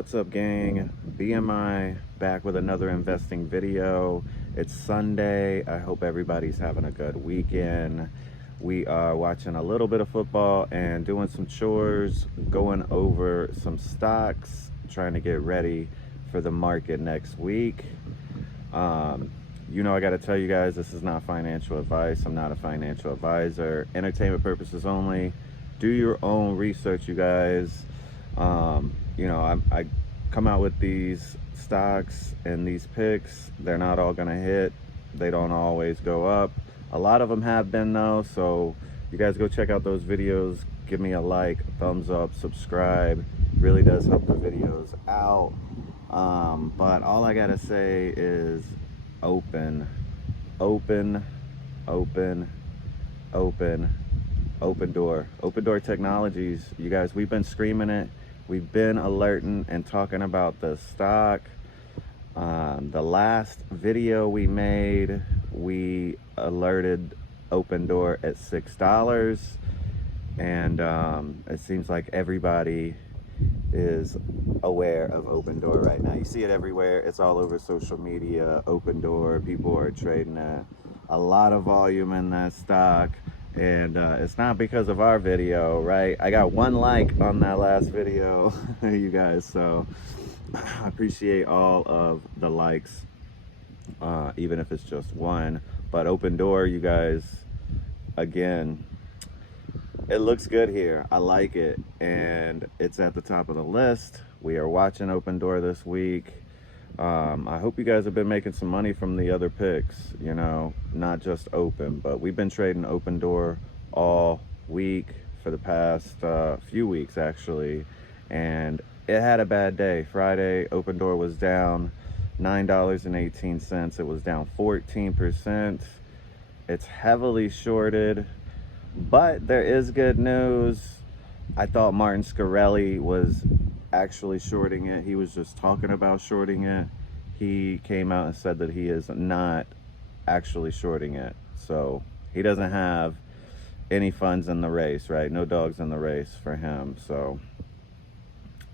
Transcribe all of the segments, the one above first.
What's up, gang? BMI back with another investing video. It's Sunday. I hope everybody's having a good weekend. We are watching a little bit of football and doing some chores, going over some stocks, trying to get ready for the market next week. I got to tell you guys, this is not financial advice. I'm not a financial advisor. Entertainment purposes only. Do your own research, you guys. I come out with these stocks and these picks. They're not all going to hit. They don't always go up. A lot of them have been, though. So you guys go check out those videos. Give me a like, thumbs up, subscribe. Really does help the videos out. But all I got to say is open door technologies. You guys, we've been screaming it. We've been alerting and talking about the stock. The last video we made, we alerted Open Door at $6, and it seems like everybody is aware of Open Door right now. You see it everywhere. It's all over social media. Open Door, people are trading it. A lot of volume in that stock. And it's not because of our video, right? I got 1 like on that last video, you guys, so I appreciate all of the likes, even if it's just 1. But Open Door, you guys, again, it looks good here. I like it, and it's at the top of the list. We are watching Open Door this week. I hope you guys have been making some money from the other picks, not just Open, but we've been trading Open Door all week for the past few weeks, actually, and it had a bad day. Friday, Open Door was down $9.18. It was down 14%. It's heavily shorted, but there is good news. I thought Martin Scarelli was actually shorting it. He was just talking about shorting it. He came out and said that he is not actually shorting it. So he doesn't have any funds in the race, right? No dogs in the race for him. So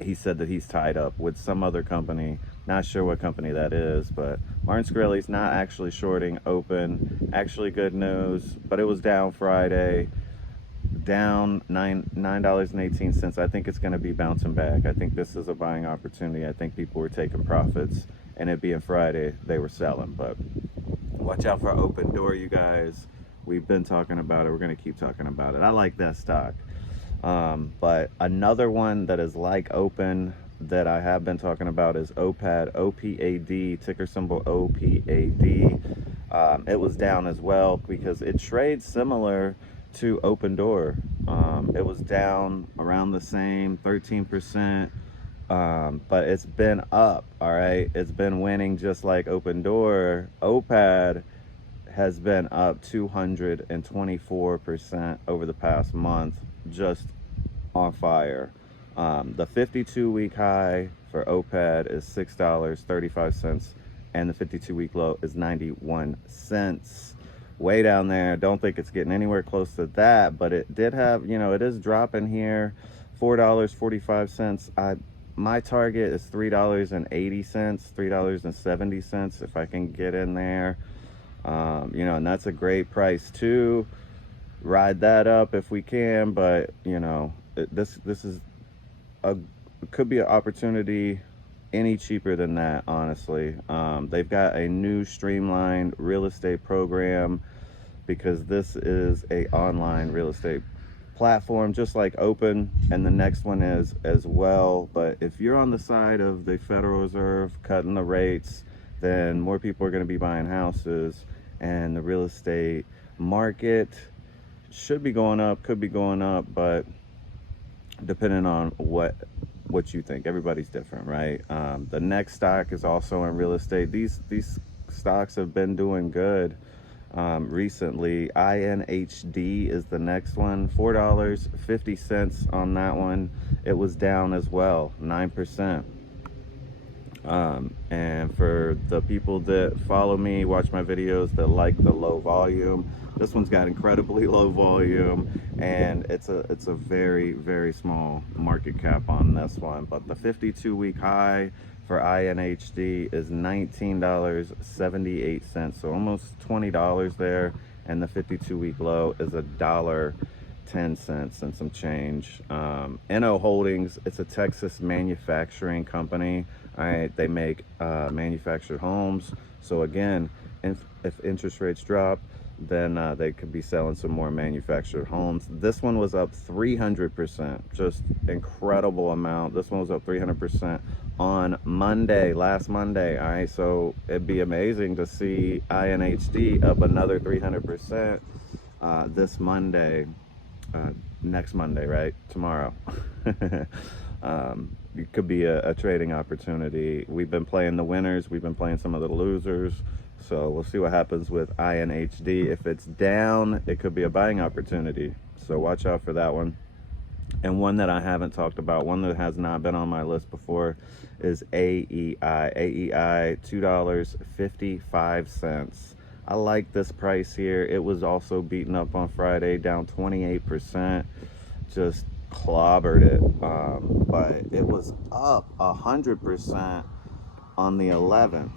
he said that he's tied up with some other company. Not sure what company that is, but Martin Scarelli's not actually shorting Open. Actually good news, but it was down Friday. Down $9.18. I think it's going to be bouncing back. I think this is a buying opportunity. I think people were taking profits, and it being Friday, they were selling. But watch out for Open Door, you guys. We've been talking about it. We're going to keep talking about it. I like that stock. But another one that is like Open that I have been talking about is OPAD, OPAD, ticker symbol OPAD. It was down as well because it trades similar to Open Door. It was down around the same 13%, but it's been up. All right, it's been winning just like Open Door. OPAD has been up 224% over the past month, just on fire. The 52-week high for OPAD is $6.35, and the 52-week low is 91 cents. Way down there. Don't think it's getting anywhere close to that, but it did have, it is dropping here. $4.45. My target is $3.80, $3.70 if I can get in there. And that's a great price too. Ride that up if we can, but this is could be an opportunity any cheaper than that, honestly. They've got a new streamlined real estate program because this is a online real estate platform just like Open, and the next one is as well. But if you're on the side of the Federal Reserve cutting the rates, then more people are going to be buying houses, and the real estate market should be going up, could be going up, but depending on what you think. Everybody's different, right? The next stock is also in real estate. These stocks have been doing good recently. INHD is the next one. $4.50 on that one. It was down as well, 9%. And for the people that follow me, watch my videos, that like the low volume, This one's got incredibly low volume, and it's a very, very small market cap on this one. But the 52-week high for INHD is $19.78, so almost $20 there, and the 52-week low is $1.10 and some change. NO Holdings, it's a Texas manufacturing company. All right, they make manufactured homes. So again, if interest rates drop, then they could be selling some more manufactured homes. This one was up 300%, just incredible amount. This one was up 300% on Monday, last Monday. All right, so it'd be amazing to see INHD up another 300% this Monday, next Monday, right? Tomorrow. It could be a trading opportunity. We've been playing the winners, we've been playing some of the losers. So we'll see what happens with INHD. If it's down, it could be a buying opportunity. So watch out for that one. And one that I haven't talked about, one that has not been on my list before, is AEI. AEI, $2.55. I like this price here. It was also beaten up on Friday, down 28%. Just clobbered it. But it was up 100% on the 11th.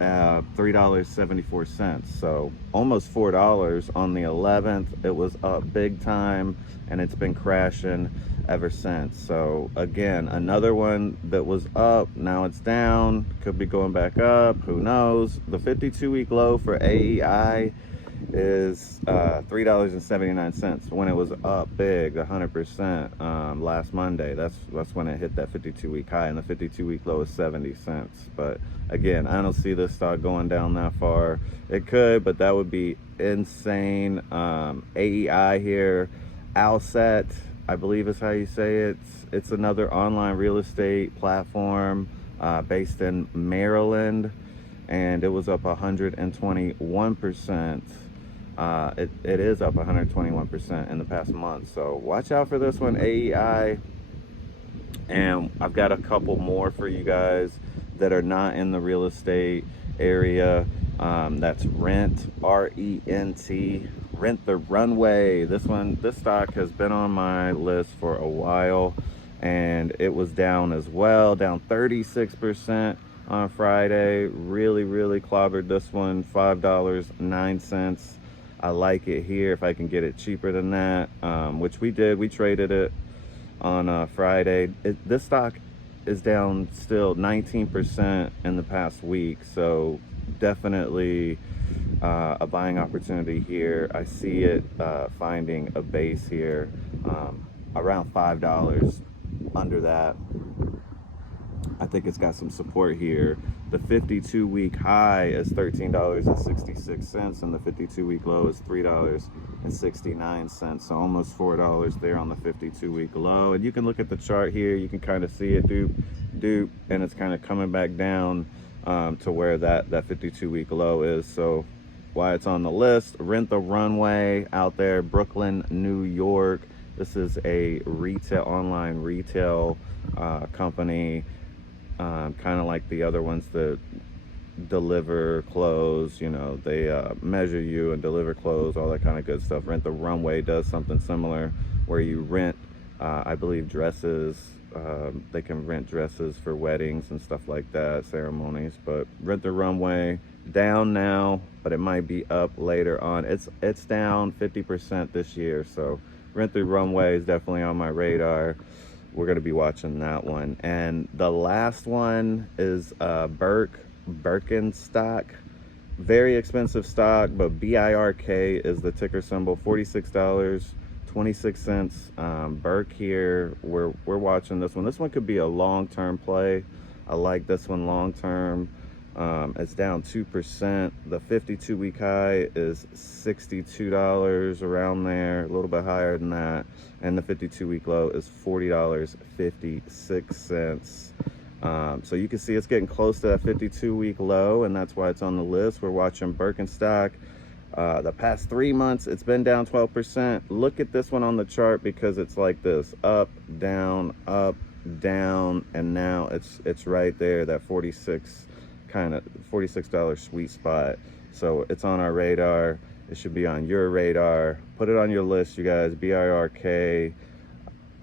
$3.74, so almost $4 on the 11th. It was up big time, and it's been crashing ever since. So again, another one that was up, now it's down, could be going back up, who knows. The 52-week low for AEI is $3.79 when it was up big 100% last Monday. That's when it hit that 52-week high, and the 52-week low is 70 cents. But again, I don't see this stock going down that far. It could, but that would be insane. AEI here, Alset, I believe is how you say it. It's another online real estate platform based in Maryland, and it was up 121%. It is up 121% in the past month. So watch out for this one, AEI. And I've got a couple more for you guys that are not in the real estate area. That's Rent, R-E-N-T, Rent the Runway. This stock has been on my list for a while, and it was down as well, down 36% on Friday. Really clobbered this one, $5.09. I like it here if I can get it cheaper than that, which we did. We traded it on Friday. This stock is down still 19% in the past week, so definitely a buying opportunity here. I see it finding a base here around $5. Under that, I think it's got some support here. The 52-week high is $13.66, and the 52-week low is $3.69. So almost $4 there on the 52-week low. And you can look at the chart here. You can kind of see it dupe, and it's kind of coming back down to where that 52-week low is. So why it's on the list, Rent the Runway out there, Brooklyn, New York. This is a online retail company. Kind of like the other ones that deliver clothes, you know, they measure you and deliver clothes, all that kind of good stuff. Rent the Runway does something similar where you rent, I believe, dresses. They can rent dresses for weddings and stuff like that, ceremonies. But Rent the Runway, down now, but it might be up later on. It's down 50% this year, so Rent the Runway is definitely on my radar. We're going to be watching that one. And the last one is BIRK, stock. Very expensive stock, but BIRK is the ticker symbol, $46.26. BIRK here, we're watching this one. This one could be a long-term play. I like this one long-term. It's down 2%. The 52-week high is $62, around there, a little bit higher than that. And the 52-week low is $40.56. So you can see it's getting close to that 52-week low, and that's why it's on the list. We're watching Birkenstock. The past 3 months, it's been down 12%. Look at this one on the chart, because it's like this, up, down, and now it's right there, that $46 sweet spot. So it's on our radar. It should be on your radar. Put it on your list, you guys. BIRK.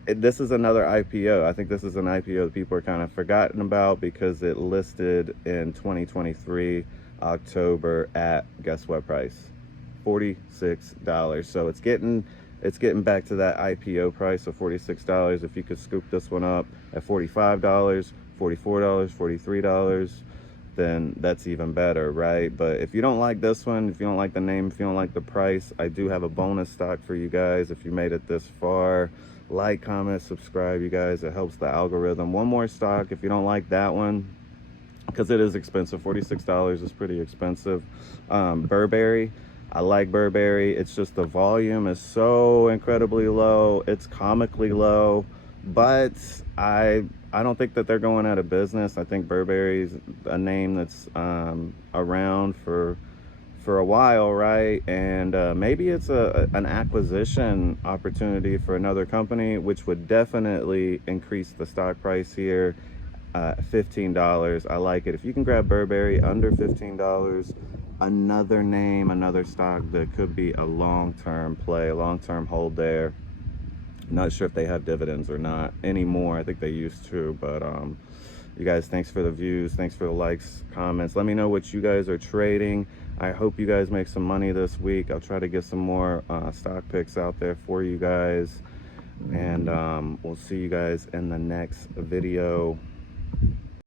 This is another IPO. I think this is an IPO that people are kind of forgotten about because it listed in 2023 October at, guess what price? $46. So it's getting back to that IPO price of $46. If you could scoop this one up at $45, $44, $43, then that's even better, right? But if you don't like this one, if you don't like the name, if you don't like the price, I do have a bonus stock for you guys. If you made it this far, like, comment, subscribe, you guys. It helps the algorithm. One more stock if you don't like that one, because it is expensive. $46 is pretty expensive. Burberry. I like Burberry. It's just the volume is so incredibly low. It's comically low, but I don't think that they're going out of business. I think Burberry's a name that's around for a while, right? And maybe it's an acquisition opportunity for another company, which would definitely increase the stock price here. $15. I like it. If you can grab Burberry under $15, another name, another stock that could be a long-term play, a long-term hold there. Not sure if they have dividends or not anymore. I think they used to, but you guys, thanks for the views, thanks for the likes, comments. Let me know what you guys are trading. I hope you guys make some money this week. I'll try to get some more stock picks out there for you guys, and we'll see you guys in the next video.